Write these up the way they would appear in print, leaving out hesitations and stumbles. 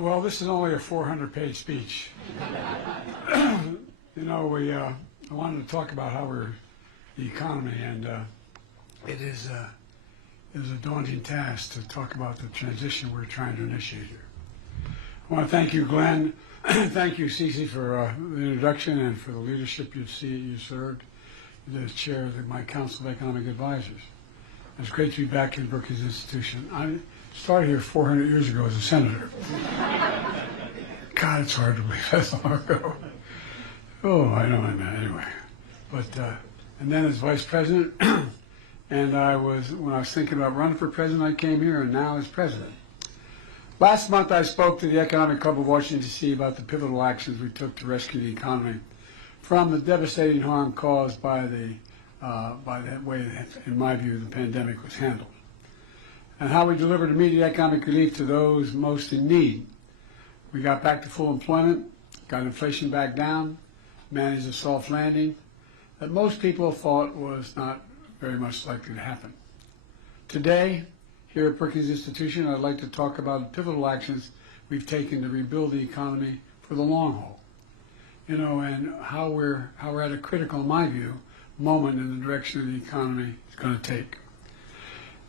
Well, this is only a 400-page speech. I wanted to talk about how we're the economy, and it is a daunting task to talk about the transition we're trying to initiate here. I want to thank you, Glenn. Thank you, Cece, for the introduction and for the leadership you served as chair of my Council of Economic Advisors. It's great to be back in Brookings Institution. I started here 400 years ago as a senator. God, it's hard to believe that's long ago. Oh, I know, anyway. But, and then as vice president, and when I was thinking about running for president, I came here, and now as president. Last month, I spoke to the Economic Club of Washington, D.C. about the pivotal actions we took to rescue the economy from the devastating harm caused by that way, in my view, the pandemic was handled, and how we delivered immediate economic relief to those most in need. We got back to full employment, got inflation back down, managed a soft landing that most people thought was not very much likely to happen. Today, here at Brookings Institution, I'd like to talk about the pivotal actions we've taken to rebuild the economy for the long haul. And how we're at a critical, in my view, moment in the direction of the economy is going to take.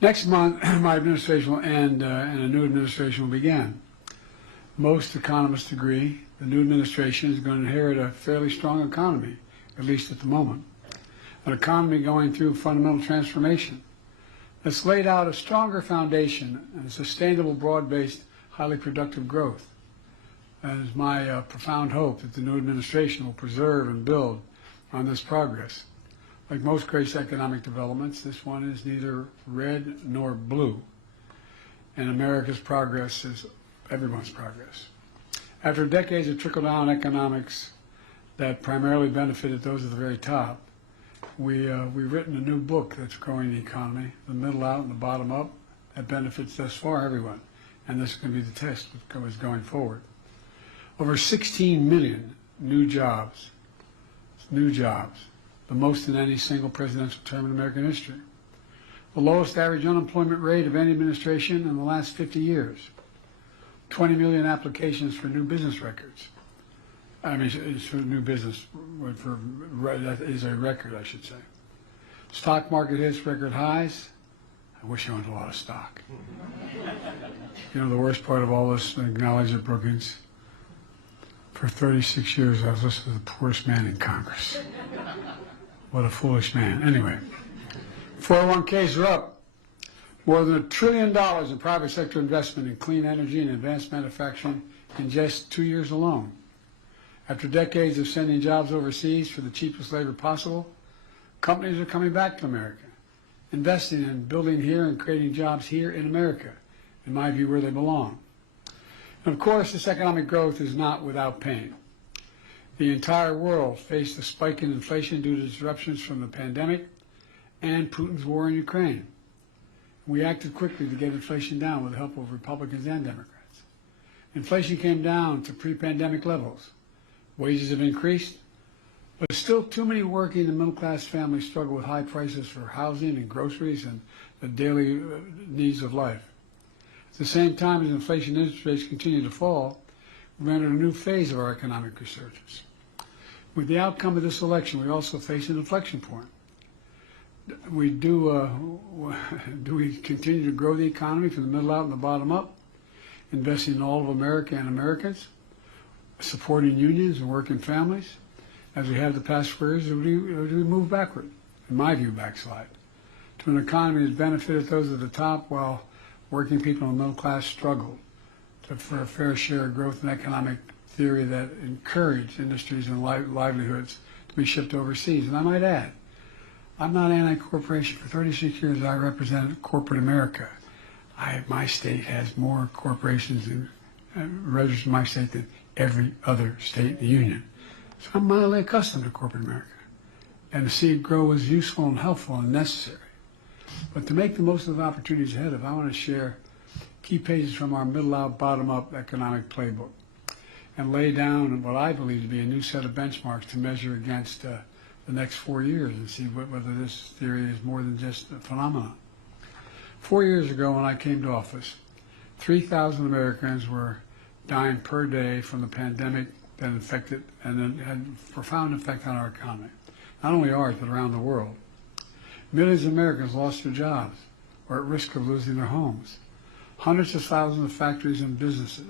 Next month, my administration will end and a new administration will begin. Most economists agree the new administration is going to inherit a fairly strong economy, at least at the moment. An economy going through fundamental transformation that's laid out a stronger foundation and sustainable, broad-based, highly productive growth. That is my profound hope that the new administration will preserve and build on this progress. Like most great economic developments, this one is neither red nor blue. And America's progress is everyone's progress. After decades of trickle-down economics that primarily benefited those at the very top, we've written a new book that's growing the economy, the middle out and the bottom up, that benefits thus far everyone. And this is going to be the test going forward. Over 16 million new jobs, the most in any single presidential term in American history. The lowest average unemployment rate of any administration in the last 50 years. 20 million applications for new business records. I mean, it's for new business, that is a record, I should say. Stock market hits record highs. I wish I owned a lot of stock. The worst part of all this, I acknowledge at Brookings, for 36 years I was listed as the poorest man in Congress. What a foolish man. Anyway, 401ks are up. More than $1 trillion in private sector investment in clean energy and advanced manufacturing in just 2 years alone. After decades of sending jobs overseas for the cheapest labor possible, companies are coming back to America, investing in building here and creating jobs here in America, in my view, where they belong. And of course, this economic growth is not without pain. The entire world faced a spike in inflation due to disruptions from the pandemic and Putin's war in Ukraine. We acted quickly to get inflation down with the help of Republicans and Democrats. Inflation came down to pre-pandemic levels. Wages have increased, but still too many working and middle-class families struggle with high prices for housing and groceries and the daily needs of life. At the same time as inflation and interest rates continue to fall, we've entered a new phase of our economic resurgence. With the outcome of this election, we also face an inflection point. We continue to grow the economy from the middle out and the bottom up, investing in all of America and Americans, supporting unions and working families, as we have the past 4 years, or do we move backward? In my view, backslide, to an economy that's benefited those at the top while working people in the middle class struggle for a fair share of growth in economic theory that encourage industries and livelihoods to be shipped overseas. And I might add, I'm not anti-corporation. For 36 years, I represented corporate America. My state has more corporations registered in my state than every other state in the union. So I'm mildly accustomed to corporate America. And to see it grow is useful and helpful and necessary. But to make the most of the opportunities ahead of, I want to share key pages from our middle-out, bottom-up economic playbook and lay down what I believe to be a new set of benchmarks to measure against the next 4 years and see whether this theory is more than just a phenomenon. 4 years ago when I came to office, 3,000 Americans were dying per day from the pandemic that infected and then had a profound effect on our economy. Not only ours, but around the world. Millions of Americans lost their jobs or at risk of losing their homes. Hundreds of thousands of factories and businesses,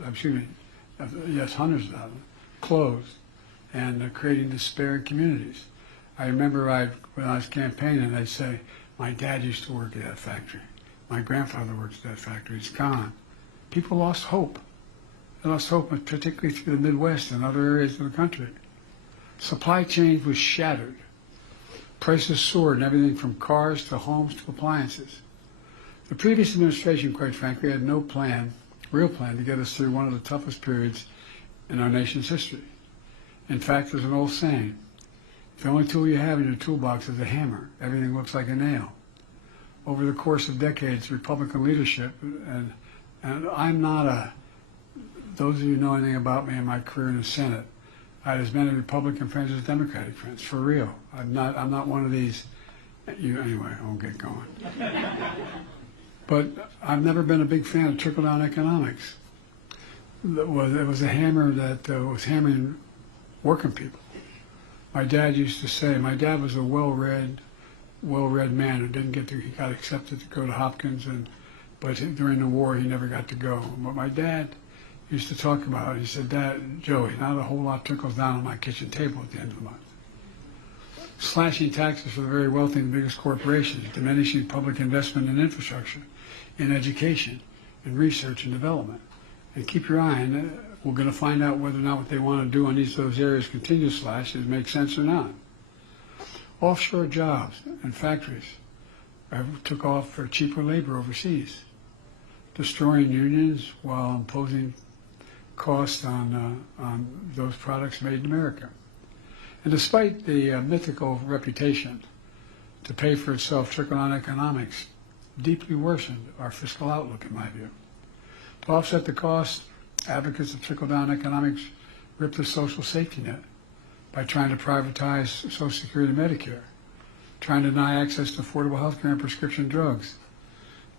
hundreds of thousands, closed and creating despair in communities. I remember when I was campaigning, they'd say, my dad used to work at that factory. My grandfather works at that factory. It's gone. People lost hope. They lost hope, particularly through the Midwest and other areas of the country. Supply chains was shattered. Prices soared in everything from cars to homes to appliances. The previous administration, quite frankly, had no real plan to get us through one of the toughest periods in our nation's history. In fact, there's an old saying, if the only tool you have in your toolbox is a hammer, everything looks like a nail. Over the course of decades, Republican leadership, and I'm not those of you who know anything about me and my career in the Senate, I had as many Republican friends as Democratic friends, for real. I'm not one of these, anyway, I won't get going. But I've never been a big fan of trickle-down economics. It was a hammer that was hammering working people. My dad used to say, my dad was a well-read man who he got accepted to go to Hopkins, but during the war he never got to go. But my dad used to talk about it. He said, Dad, Joey, not a whole lot trickles down on my kitchen table at the end of the month. Slashing taxes for the very wealthy and biggest corporations, diminishing public investment in infrastructure, in education, in research and development. And keep your eye on it. We're going to find out whether or not what they want to do on each of those areas continue to slash, it makes sense or not. Offshore jobs and factories took off for cheaper labor overseas, destroying unions while imposing costs on those products made in America. And despite the mythical reputation to pay for itself, trickle-down economics deeply worsened our fiscal outlook, in my view. To offset the cost, advocates of trickle-down economics ripped the social safety net by trying to privatize Social Security and Medicare, trying to deny access to affordable health care and prescription drugs,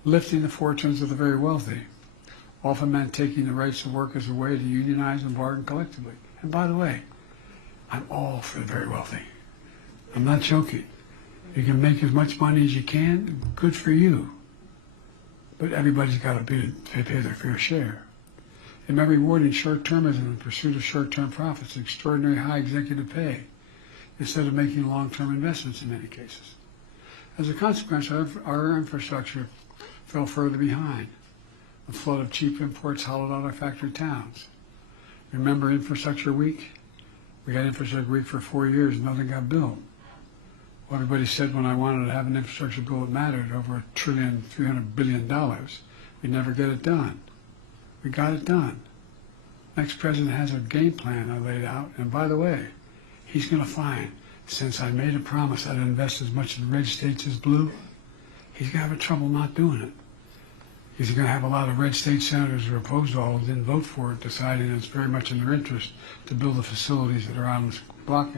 lifting the fortunes of the very wealthy, often meant taking the rights of workers away to unionize and bargain collectively. And by the way, I'm all for the very wealthy. I'm not joking. You can make as much money as you can, good for you. But everybody's got to pay their fair share. And by rewarding short-termism in pursuit of short-term profits, extraordinary high executive pay, instead of making long-term investments in many cases. As a consequence, our infrastructure fell further behind. A flood of cheap imports hollowed out our factory towns. Remember Infrastructure Week? We had Infrastructure Week for 4 years and nothing got built. Well, everybody said when I wanted to have an infrastructure bill that mattered, over $1.3 billion, we'd never get it done. We got it done. Next president has a game plan I laid out, and by the way, he's going to find, since I made a promise I'd invest as much in red states as blue, he's going to have trouble not doing it. He's going to have a lot of red state senators who are opposed to all, didn't vote for it, deciding it's very much in their interest to build the facilities that are on this block.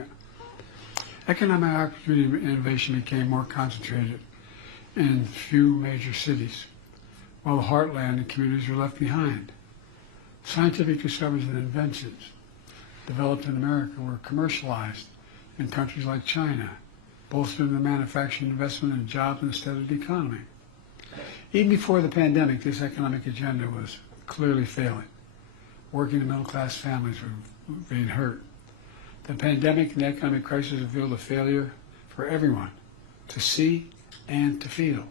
Economic opportunity and innovation became more concentrated in few major cities, while the heartland and communities were left behind. Scientific discoveries and inventions developed in America were commercialized in countries like China, bolstering the manufacturing investment and jobs instead of the economy. Even before the pandemic, this economic agenda was clearly failing. Working and middle-class families were being hurt. The pandemic and the economic crisis revealed a failure for everyone to see and to feel.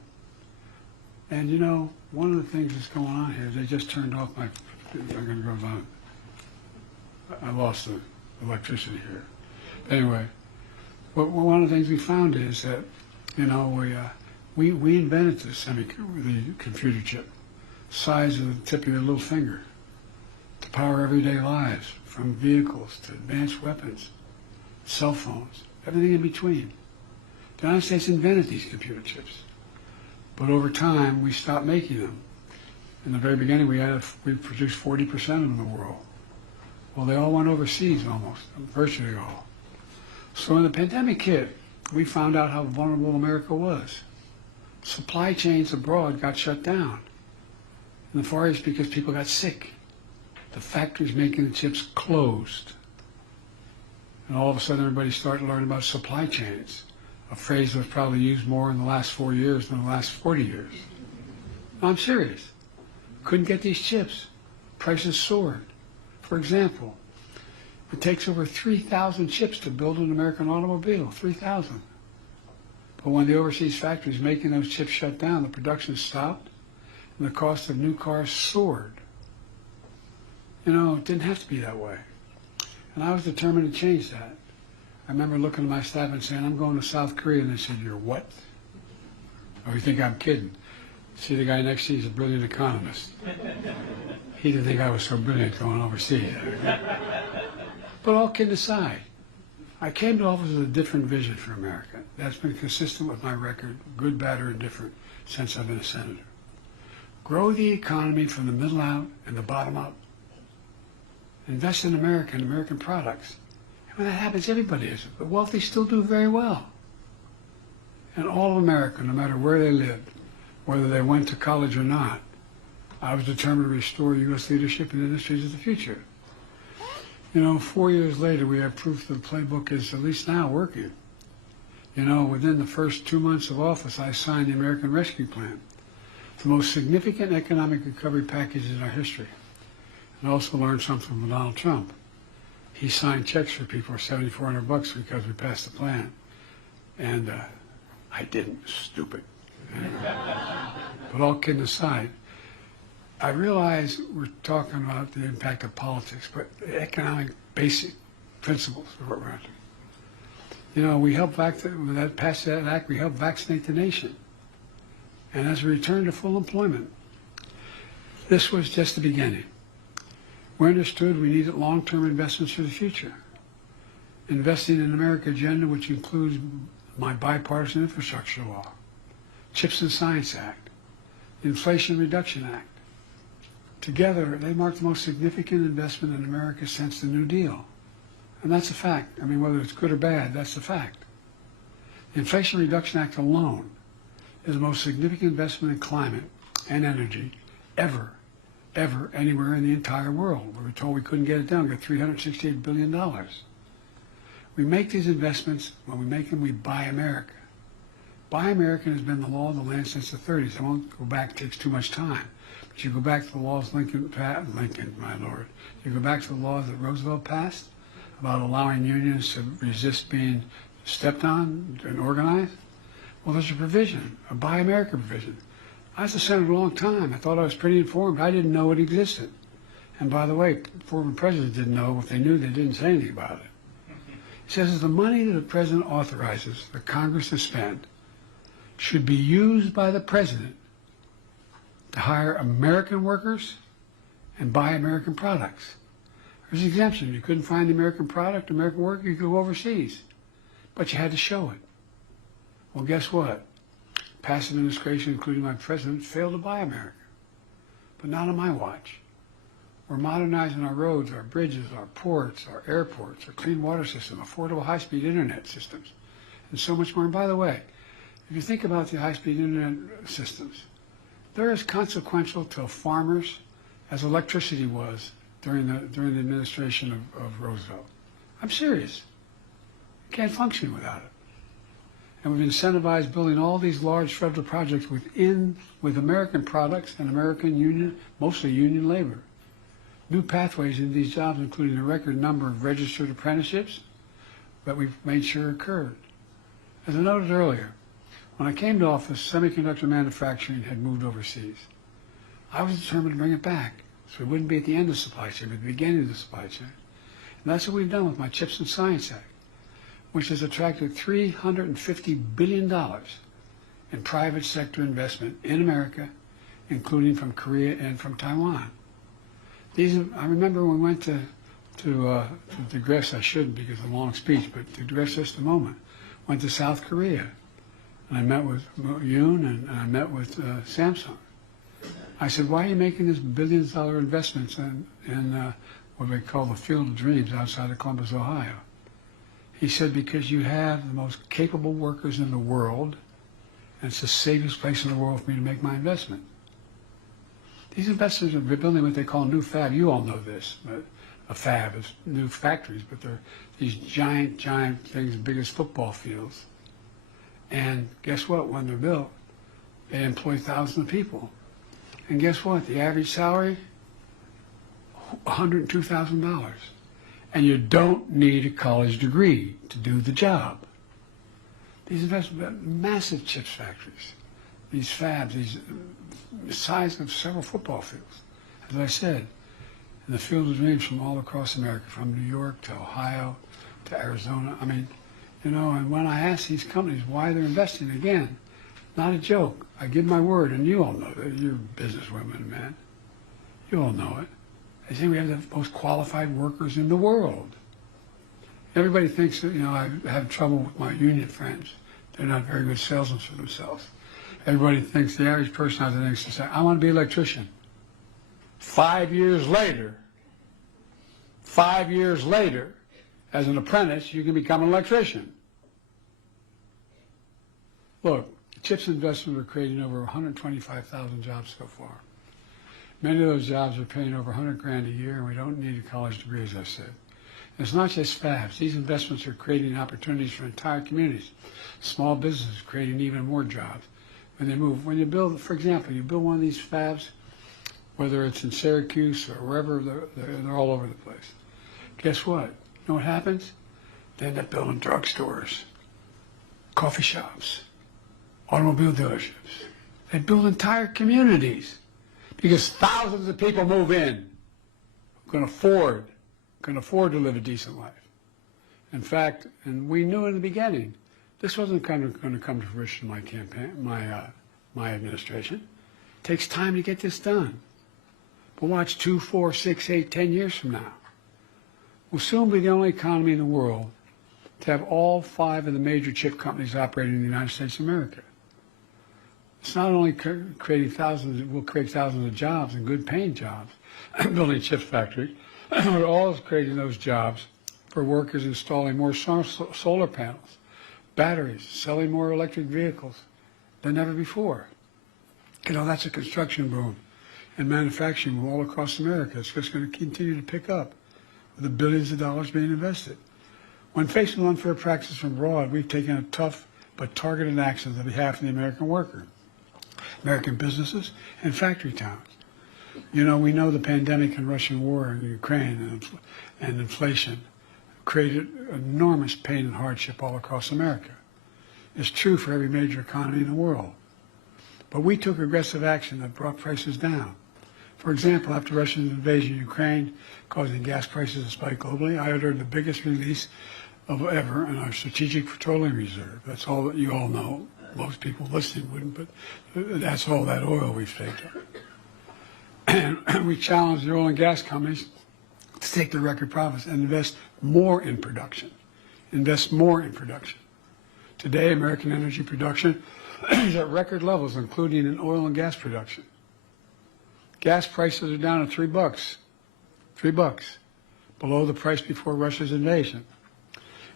And you know, one of the things that's going on here is they just turned off my, I'm going to go on. I lost the electricity here. Anyway, one of the things we found is that, you know, we invented the computer chip, size of the tip of your little finger, to power everyday lives, from vehicles to advanced weapons, cell phones, everything in between. The United States invented these computer chips, but over time we stopped making them. In the very beginning, we produced 40% of them in the world. Well, they all went overseas almost, virtually all. So when the pandemic hit, we found out how vulnerable America was. Supply chains abroad got shut down in the Far East because people got sick. the factories making the chips closed. And all of a sudden everybody started to learn about supply chains, a phrase that was probably used more in the last 4 years than the last 40 years. No, I'm serious. Couldn't get these chips. Prices soared. For example, it takes over 3,000 chips to build an American automobile, 3,000. But when the overseas factories making those chips shut down, the production stopped, and the cost of new cars soared. You know, it didn't have to be that way. And I was determined to change that. I remember looking at my staff and saying, I'm going to South Korea. And they said, you're what? Oh, you think I'm kidding? See, the guy next to you is a brilliant economist. He didn't think I was so brilliant going overseas. But all kidding aside, I came to office with a different vision for America. That's been consistent with my record, good, bad, or indifferent, since I've been a senator. Grow the economy from the middle out and the bottom up. Invest in America and American products. And when that happens, everybody is. The wealthy still do very well. And all of America, no matter where they lived, whether they went to college or not, I was determined to restore U.S. leadership in the industries of the future. You know, 4 years later, we have proof that the playbook is at least now working. You know, within the first 2 months of office, I signed the American Rescue Plan, the most significant economic recovery package in our history. And also learned something from Donald Trump. He signed checks for people for $7,400 because we passed the plan. And I didn't, stupid. But all kidding aside, I realize we're talking about the impact of politics, but the economic basic principles are what we're after. You know, we helped pass that act, we helped vaccinate the nation. And as we return to full employment, this was just the beginning. We understood we needed long-term investments for the future. Investing in America agenda, which includes my bipartisan infrastructure law, CHIPS and Science Act, Inflation Reduction Act. Together, they mark the most significant investment in America since the New Deal. And that's a fact. I mean, whether it's good or bad, that's a fact. The Inflation Reduction Act alone is the most significant investment in climate and energy ever anywhere in the entire world. We were told we couldn't get it done. We got $368 billion. We make these investments. When we make them, we buy America. Buy American has been the law of the land since the 30s. I won't go back, it takes too much time. But you go back to the laws Lincoln, my lord. You go back to the laws that Roosevelt passed about allowing unions to resist being stepped on and organized. Well, there's a provision, a Buy America provision. I was a senator a long time. I thought I was pretty informed. I didn't know it existed. And by the way, former presidents didn't know. If they knew, they didn't say anything about it. It says that the money that the president authorizes the Congress to spend should be used by the president to hire American workers and buy American products. There's an exemption. You couldn't find the American product, American worker, you could go overseas. But you had to show it. Well, guess what? Past administration, including my president, failed to buy America. But not on my watch. We're modernizing our roads, our bridges, our ports, our airports, our clean water system, affordable high-speed internet systems, and so much more. And by the way, if you think about the high-speed internet systems, they're as consequential to farmers as electricity was during the administration of Roosevelt. I'm serious. You can't function without it. And we've incentivized building all these large federal projects with American products and American union, mostly union labor. New pathways into these jobs, including a record number of registered apprenticeships that we've made sure occurred. As I noted earlier, when I came to office, semiconductor manufacturing had moved overseas. I was determined to bring it back, so it wouldn't be at the end of the supply chain, but at the beginning of the supply chain. And that's what we've done with my CHIPS and Science Act, which has attracted $350 billion in private sector investment in America, including from Korea and from Taiwan. I remember when we went to digress, I shouldn't because of a long speech, but to digress just a moment, went to South Korea. And I met with Yoon and I met with Samsung. I said, why are you making this billions-dollar investments in what they call the Field of Dreams outside of Columbus, Ohio? He said, because you have the most capable workers in the world, and it's the safest place in the world for me to make my investment. These investors are building what they call new fab. You all know this. But a fab is new factories, but they're these giant, giant things, big as football fields. And guess what? When they're built, they employ thousands of people. And guess what? The average salary, $102,000. And you don't need a college degree to do the job. These investments, massive chips factories, these fabs, the size of several football fields. As I said, and the field is ranged from all across America, from New York to Ohio to Arizona. I mean, you know, and when I ask these companies why they're investing, again, not a joke. I give my word, and you all know that. You're businesswomen, man. You all know it. They say we have the most qualified workers in the world. Everybody thinks that, you know, I have trouble with my union friends. They're not very good salesmen for themselves. Everybody thinks, the average person out there thinks, to say, I want to be an electrician. 5 years later, as an apprentice, you can become an electrician. Look, CHIPS investments are creating over 125,000 jobs so far. Many of those jobs are paying over 100 grand a year, and we don't need a college degree, as I said. And it's not just fabs. These investments are creating opportunities for entire communities. Small businesses creating even more jobs when they move. When you build, for example, you build one of these fabs, whether it's in Syracuse or wherever, they're all over the place. Guess what? You know what happens? They end up building drugstores, coffee shops, automobile dealerships. They build entire communities because thousands of people move in who can afford to live a decent life. In fact, and we knew in the beginning, this wasn't going to come to fruition in my campaign, my administration. It takes time to get this done. But watch 2, 4, 6, 8, 10 years from now. We'll soon be the only economy in the world to have all 5 of the major chip companies operating in the United States of America. It's not only creating thousands, it will create thousands of jobs and good paying jobs, building chip factories, but also creating those jobs for workers installing more solar panels, batteries, selling more electric vehicles than ever before. You know, that's a construction boom and manufacturing boom all across America. It's just going to continue to pick up with the billions of dollars being invested. When faced with unfair practices from abroad, we've taken a tough but targeted action on behalf of the American worker, American businesses, and factory towns. You know, we know the pandemic and Russian war in Ukraine and inflation created enormous pain and hardship all across America. It's true for every major economy in the world. But we took aggressive action that brought prices down. For example, after Russia's invasion of Ukraine, causing gas prices to spike globally, I ordered the biggest release of ever in our Strategic Petroleum Reserve. That's all that you all know. Most people listening wouldn't, but that's all that oil we've taken. And we challenged the oil and gas companies to take their record profits and invest more in production. Invest more in production. Today, American energy production is at record levels, including in oil and gas production. Gas prices are down to $3. $3, below the price before Russia's invasion.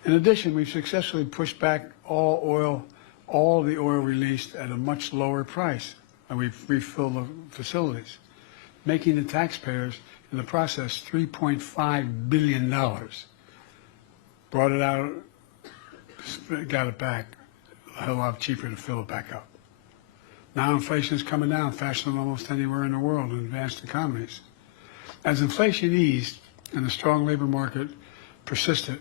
In addition, we've successfully pushed back all the oil released at a much lower price, and we've refilled the facilities, making the taxpayers in the process $3.5 billion. Brought it out, got it back, a hell lot cheaper to fill it back up. Now inflation is coming down faster than almost anywhere in the world in advanced economies. As inflation eased and the strong labor market persisted,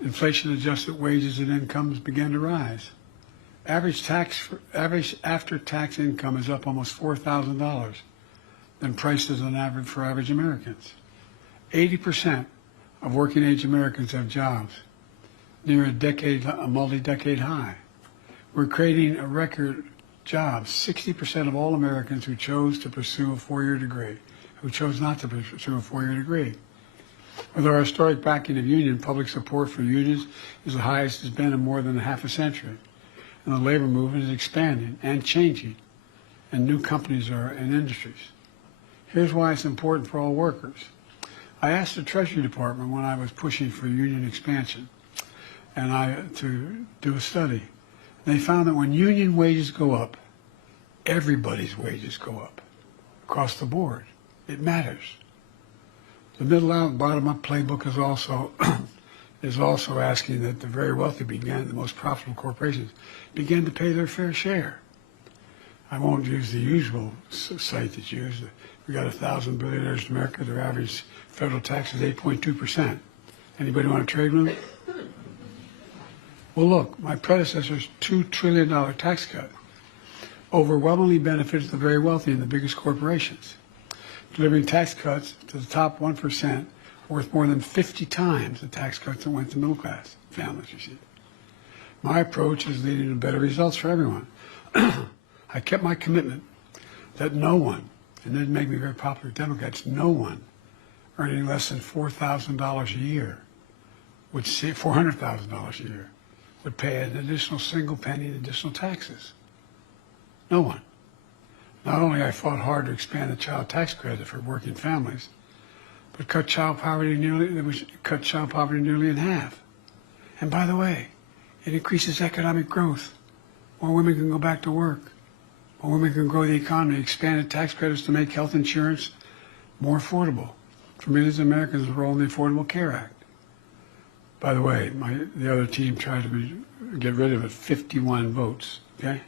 inflation-adjusted wages and incomes began to rise. Average after-tax income is up almost $4,000 than prices on average for average Americans. 80% of working-age Americans have jobs, near a multi-decade high. We're creating a record jobs. 60% of all Americans who chose to pursue a 4-year degree, who chose not to pursue a 4-year degree. With our historic backing of union, public support for unions is the highest it's been in more than half a century. And the labor movement is expanding and changing, and new companies are in industries. Here's why it's important for all workers. I asked the Treasury Department when I was pushing for union expansion to do a study. They found that when union wages go up, everybody's wages go up across the board. It matters. The middle out, bottom up playbook is also asking that the very wealthy the most profitable corporations, begin to pay their fair share. I won't use the usual site that's used. We got 1,000 billionaires in America. Their average federal tax is 8.2%. Anybody want to trade with them? Well, look, my predecessor's $2 trillion tax cut overwhelmingly benefits the very wealthy and the biggest corporations, delivering tax cuts to the top 1% worth more than 50 times the tax cuts that went to middle class families, you see. My approach is leading to better results for everyone. I kept my commitment that no one, and it didn't make me very popular with Democrats, no one earning less than $4,000 a year would see $400,000 a year would pay an additional single penny in additional taxes. No one. Not only I fought hard to expand the child tax credit for working families, but cut child poverty nearly in half. And by the way, it increases economic growth. More women can go back to work. More women can grow the economy. Expanded tax credits to make health insurance more affordable for millions of Americans enrolled in the Affordable Care Act. By the way, the other team tried to get rid of it, 51 votes, okay?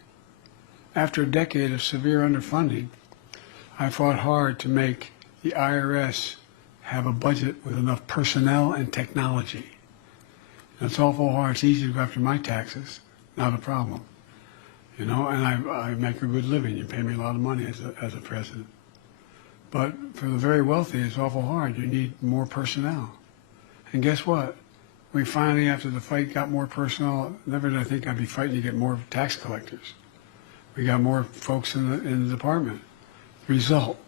After a decade of severe underfunding, I fought hard to make the IRS have a budget with enough personnel and technology. And it's awful hard. It's easy to go after my taxes, not a problem. You know, and I make a good living. You pay me a lot of money as a president. But for the very wealthy, it's awful hard. You need more personnel. And guess what? We finally, after the fight, got more personnel. Never did I think I'd be fighting to get more tax collectors. We got more folks in the department. Result,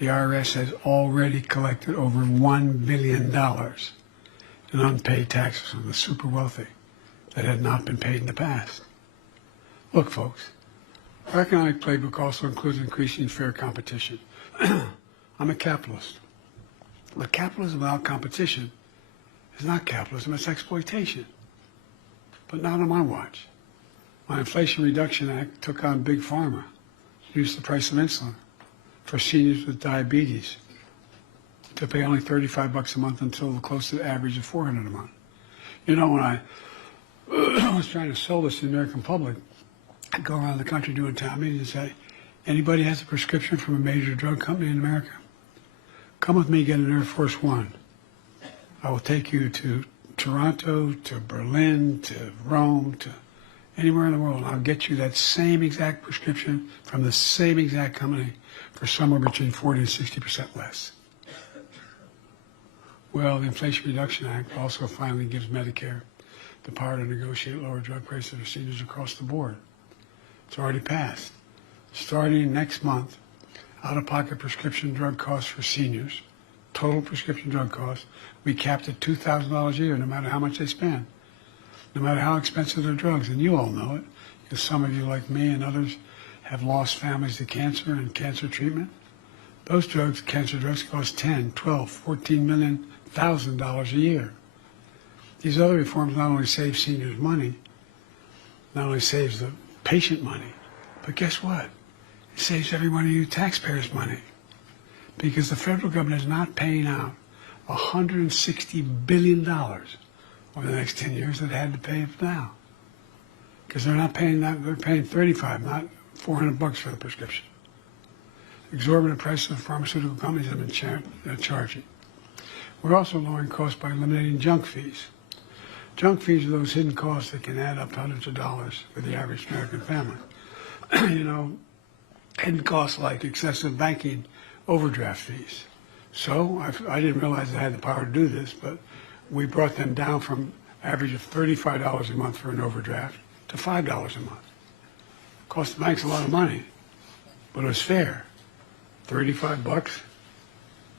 the IRS has already collected over $1 billion in unpaid taxes from the super wealthy that had not been paid in the past. Look, folks, our economic playbook also includes increasing fair competition. I'm a capitalist. But capitalism without competition is not capitalism, it's exploitation. But not on my watch. My Inflation Reduction Act took on Big Pharma, reduced the price of insulin for seniors with diabetes to pay only $35 a month until close to the average of $400 a month. You know, when I was trying to sell this to the American public, I'd go around the country doing town meetings and say, anybody has a prescription from a major drug company in America? Come with me, get an Air Force One. I will take you to Toronto, to Berlin, to Rome, to anywhere in the world. I'll get you that same exact prescription from the same exact company for somewhere between 40 and 60% less. Well, the Inflation Reduction Act also finally gives Medicare the power to negotiate lower drug prices for seniors across the board. It's already passed. Starting next month, out-of-pocket prescription drug costs for seniors, total prescription drug costs, we capped at $2,000 a year, no matter how much they spend, no matter how expensive their drugs. And you all know it, because some of you, like me and others, have lost families to cancer and cancer treatment. Those drugs, cancer drugs, cost $10, $12, $14 million, $1,000 a year. These other reforms not only save seniors money, not only saves the patient money, but guess what? It saves every one of you taxpayers money, because the federal government is not paying out $160 billion over the next 10 years that it had to pay it now. Because they're not paying that, they're paying $35, not $400 for the prescription. Exorbitant prices of pharmaceutical companies have been charging. We're also lowering costs by eliminating junk fees. Junk fees are those hidden costs that can add up to hundreds of dollars for the average American family. You know, hidden costs like excessive banking overdraft fees. So I didn't realize I had the power to do this, but we brought them down from average of $35 a month for an overdraft to $5 a month. Cost the banks a lot of money, but it was fair. $35,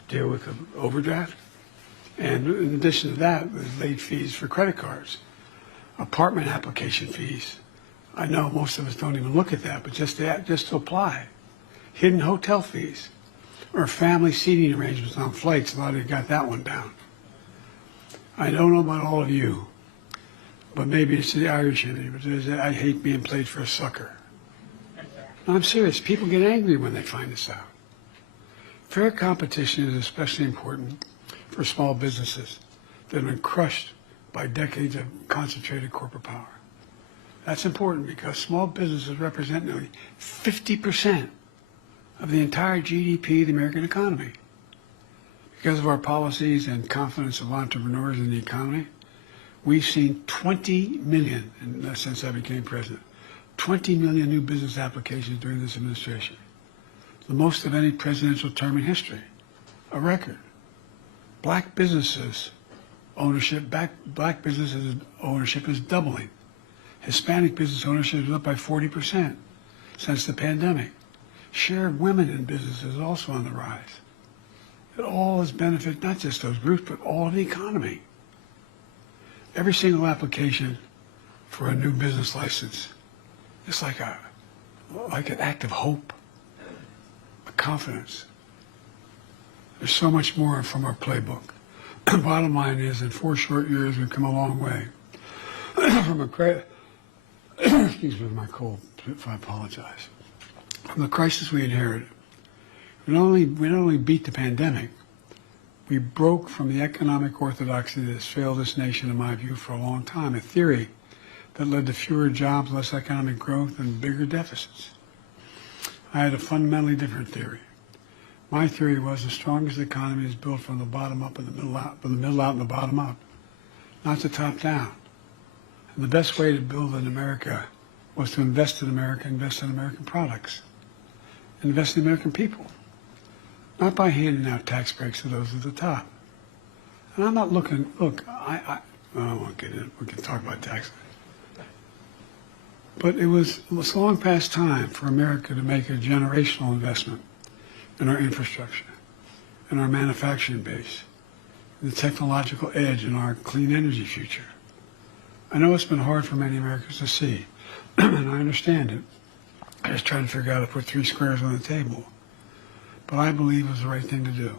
deal with the overdraft. And in addition to that, there's late fees for credit cards, apartment application fees. I know most of us don't even look at that, but just to apply. Hidden hotel fees, or family seating arrangements on flights. A lot of you got that one down. I don't know about all of you, but maybe it's the Irish in me, but I hate being played for a sucker. No, I'm serious. People get angry when they find this out. Fair competition is especially important for small businesses that have been crushed by decades of concentrated corporate power. That's important because small businesses represent nearly 50% of the entire GDP of the American economy. Because of our policies and confidence of entrepreneurs in the economy, we've seen 20 million, since I became president, 20 million new business applications during this administration. The most of any presidential term in history, a record. Black businesses ownership is doubling. Hispanic business ownership is up by 40% since the pandemic. Share of women in business is also on the rise. It all has benefited not just those groups, but all of the economy. Every single application for a new business license is like an act of hope, a confidence. There's so much more from our playbook. Bottom line is, in 4 short years, we've come a long way. Excuse me, my cold, if I apologize. From the crisis we inherited, we not only beat the pandemic, we broke from the economic orthodoxy that has failed this nation, in my view, for a long time, a theory that led to fewer jobs, less economic growth, and bigger deficits. I had a fundamentally different theory. My theory was the strongest economy is built from the bottom up and the middle out, from the middle out and the bottom up, not the top down. And the best way to build in America was to invest in America, invest in American products, invest in American people, not by handing out tax breaks to those at the top. And I'm not looking, look, I don't want to get in, we can talk about taxes. But it was long past time for America to make a generational investment in our infrastructure, in our manufacturing base, in the technological edge in our clean energy future. I know it's been hard for many Americans to see, and I understand it. I just try to figure out how to put 3 squares on the table. But I believe it was the right thing to do.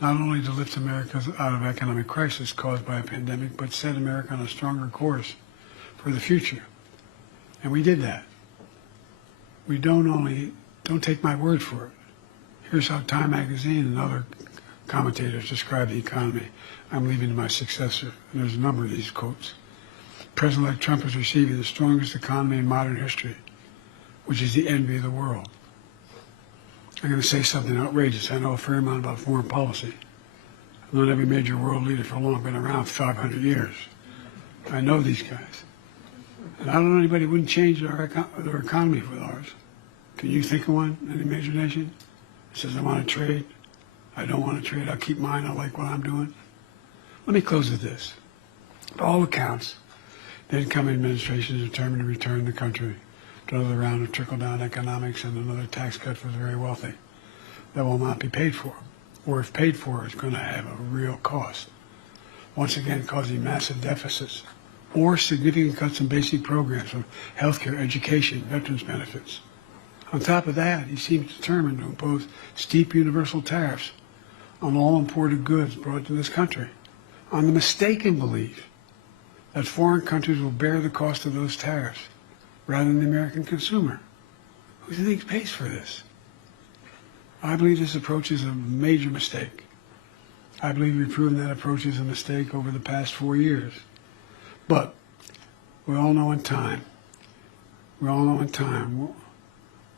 Not only to lift America out of economic crisis caused by a pandemic, but set America on a stronger course for the future. And we did that. We don't take my word for it. Here's how Time magazine and other commentators describe the economy I'm leaving to my successor. And there's a number of these quotes. President-elect Trump is receiving the strongest economy in modern history, which is the envy of the world. I'm going to say something outrageous. I know a fair amount about foreign policy. I've known every major world leader for long, been around 500 years. I know these guys. And I don't know anybody who wouldn't change their economy with ours. Can you think of one, any major nation? It says, I want to trade. I don't want to trade. I'll keep mine. I like what I'm doing. Let me close with this. By all accounts, the incoming administration is determined to return the country to another round of trickle-down economics and another tax cut for the very wealthy that will not be paid for, or if paid for, is going to have a real cost, once again causing massive deficits, or significant cuts in basic programs from healthcare, education, veterans benefits. On top of that, he seems determined to impose steep universal tariffs on all imported goods brought to this country, on the mistaken belief that foreign countries will bear the cost of those tariffs rather than the American consumer. Who do you think pays for this? I believe this approach is a major mistake. I believe we've proven that approach is a mistake over the past 4 years. But we all know in time what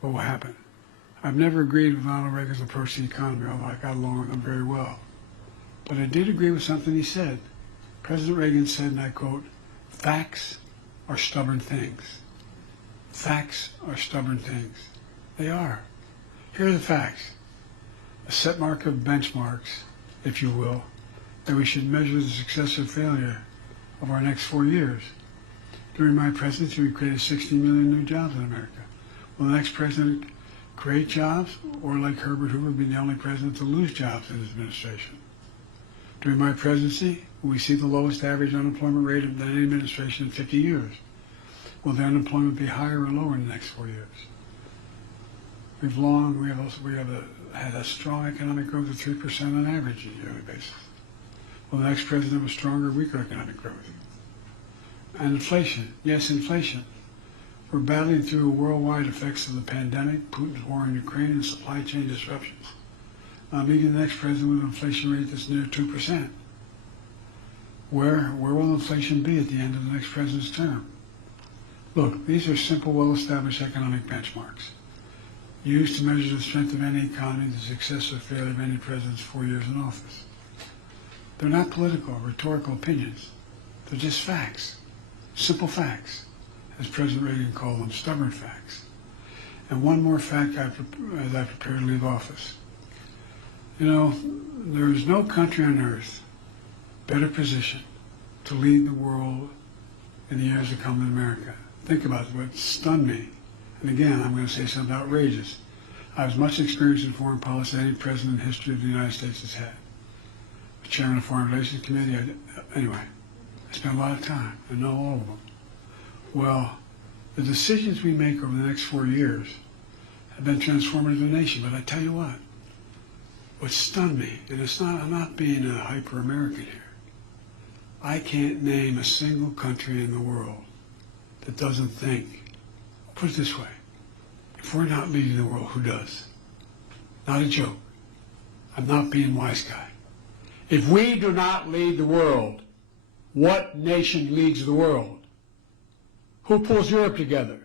will happen. I've never agreed with Ronald Reagan's approach to the economy, although I got along with him very well. But I did agree with something he said. President Reagan said, and I quote, "Facts are stubborn things." Facts are stubborn things. They are. Here are the facts. A set mark of benchmarks, if you will, that we should measure the success or failure of our next 4 years. During my presidency, we created 60 million new jobs in America. Will the next president create jobs, or like Herbert Hoover, be the only president to lose jobs in his administration? During my presidency, will we see the lowest average unemployment rate of any administration in 50 years? Will the unemployment be higher or lower in the next 4 years? We have had a strong economic growth of 3% on average on a yearly basis. Will the next president have a stronger or weaker economic growth? And inflation. Yes, inflation. We're battling through worldwide effects of the pandemic, Putin's war in Ukraine, and supply chain disruptions. I'm leaving the next president with an inflation rate that's near 2%. Where will inflation be at the end of the next president's term? Look, these are simple, well-established economic benchmarks used to measure the strength of any economy, the success or failure of any president's 4 years in office. They're not political or rhetorical opinions. They're just facts, simple facts, as President Reagan called them, stubborn facts. And one more fact as I prepare to leave office. You know, there is no country on earth better positioned to lead the world in the years to come than America. Think about what stunned me. And again, I'm going to say something outrageous. I have as much experience in foreign policy as any president in history of the United States has had. Chairman of the Foreign Relations Committee. Anyway, I spent a lot of time. I know all of them. Well, the decisions we make over the next 4 years have been transformative to the nation. But I tell you what stunned me, and I'm not being a hyper-American here. I can't name a single country in the world that doesn't think, put it this way, if we're not leading the world, who does? Not a joke. I'm not being wise guy. If we do not lead the world, what nation leads the world? Who pulls Europe together?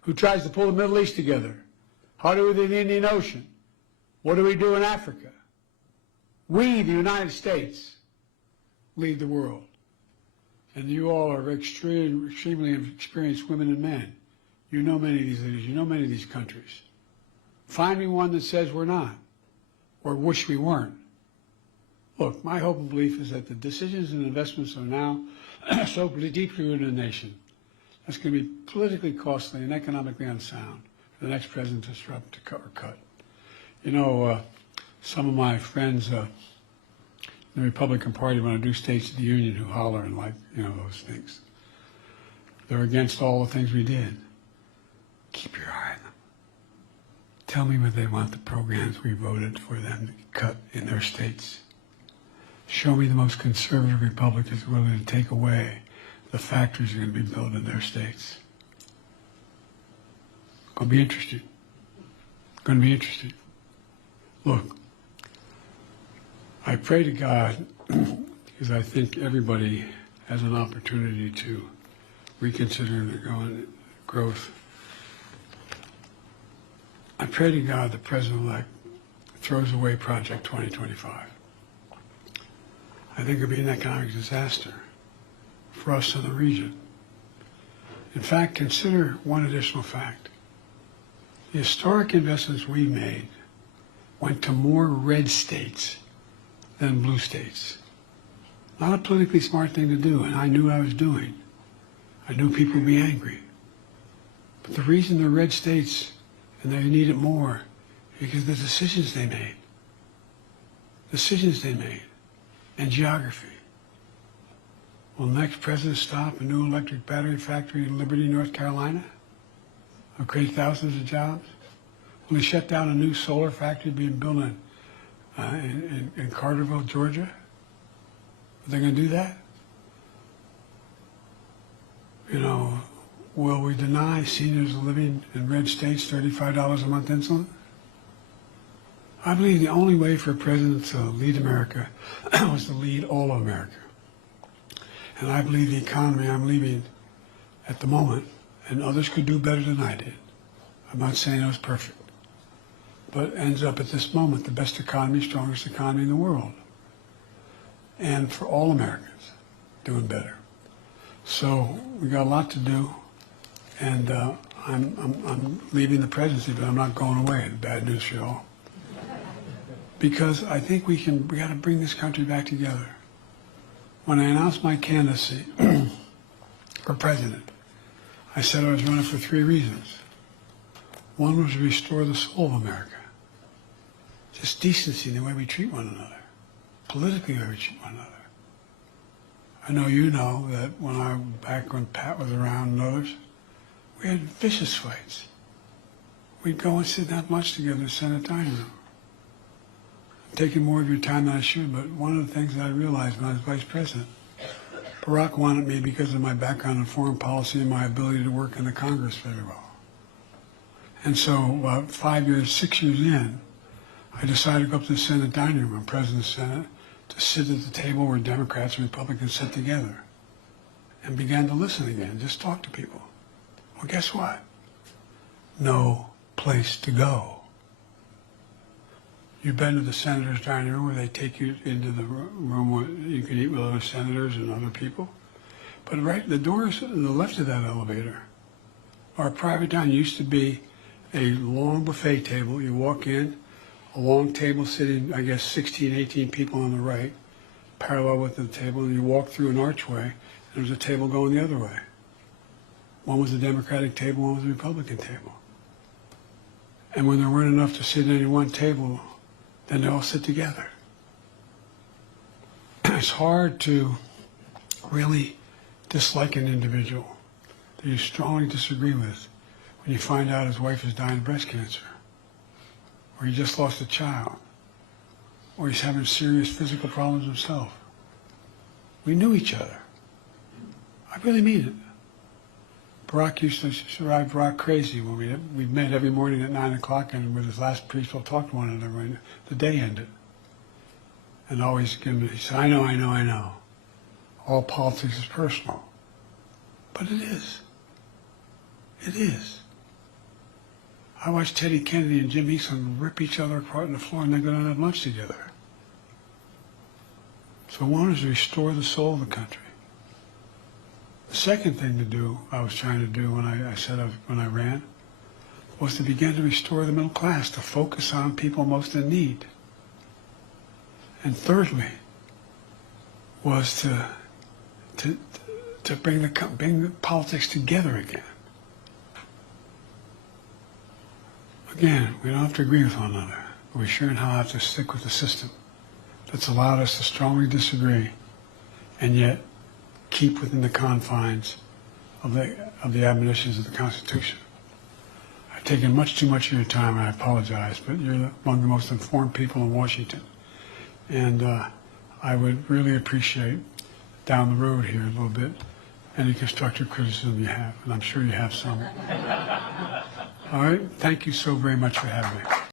Who tries to pull the Middle East together? How do we do the Indian Ocean? What do we do in Africa? We, the United States, lead the world. And you all are extremely experienced women and men. You know many of these leaders. You know many of these countries. Find me one that says we're not, or wish we weren't. Look, my hope and belief is that the decisions and investments are now so deeply rooted in the nation, that's going to be politically costly and economically unsound for the next president to disrupt, to cut. You know, some of my friends in the Republican Party, when I do States of the Union, who holler and like, you know, those things, they're against all the things we did. Keep your eye on them. Tell me what they want the programs we voted for them to cut in their states. Show me the most conservative Republicans willing to take away the factories that are going to be built in their states. Going to be interesting. Going to be interesting. Look, I pray to God, because I think everybody has an opportunity to reconsider their growth. I pray to God the President-elect throws away Project 2025. I think it would be an economic disaster for us in the region. In fact, consider one additional fact. The historic investments we made went to more red states than blue states. Not a politically smart thing to do, and I knew what I was doing. I knew people would be angry. But the reason they're red states and they need it more is because of the decisions they made. Decisions they made. And geography. Will the next president stop a new electric battery factory in Liberty, North Carolina? Will create thousands of jobs? Will he shut down a new solar factory being built in Carterville, Georgia? Are they going to do that? You know, will we deny seniors living in red states $35 a month insulin? I believe the only way for a president to lead America was to lead all of America. And I believe the economy I'm leaving at the moment, and others could do better than I did. I'm not saying it was perfect, but ends up at this moment the best economy, strongest economy in the world. And for all Americans, doing better. So we got a lot to do, and I'm leaving the presidency, but I'm not going away. Bad news for you all. Because I think we got to bring this country back together. When I announced my candidacy for president, I said I was running for 3 reasons. One was to restore the soul of America. Just decency in the way we treat one another. Politically, the way we treat one another. I know you know that back when Pat was around and others, we had vicious fights. We'd go and sit that much together in the Senate dining room. Taking more of your time than I should, but one of the things that I realized when I was vice president, Barack wanted me because of my background in foreign policy and my ability to work in the Congress very well. And so 6 years in, I decided to go up to the Senate dining room, President of the Senate, to sit at the table where Democrats and Republicans sit together, and began to listen again, just talk to people. Well, guess what? No place to go. You've been to the senator's dining room where they take you into the room where you can eat with other senators and other people. But right, the doors on the left of that elevator are private dining. It used to be a long buffet table. You walk in, a long table sitting, I guess, 16, 18 people on the right, parallel with the table, and you walk through an archway, and there's a table going the other way. One was the Democratic table, one was the Republican table. And when there weren't enough to sit at any one table, then they all sit together. It's hard to really dislike an individual that you strongly disagree with when you find out his wife is dying of breast cancer, or he just lost a child, or he's having serious physical problems himself. We knew each other. I really mean it. Barack used to drive Barack crazy when we met every morning at 9 o'clock, and with his last priest, we'll talk to one another when the day ended. And always give me, he said, I know. All politics is personal. But it is. It is. I watched Teddy Kennedy and Jim Eastland rip each other apart on the floor and then go down and have lunch together. So one is to restore the soul of the country. The second thing to do, I was trying to do when I ran, was to begin to restore the middle class, to focus on people most in need. And thirdly, was to bring the politics together again. Again, we don't have to agree with one another, but we sure now have to stick with the system that's allowed us to strongly disagree and yet keep within the confines of the admonitions of the Constitution. I've taken much too much of your time, and I apologize, but you're among the most informed people in Washington. And I would really appreciate, down the road here a little bit, any constructive criticism you have, and I'm sure you have some. All right, thank you so very much for having me.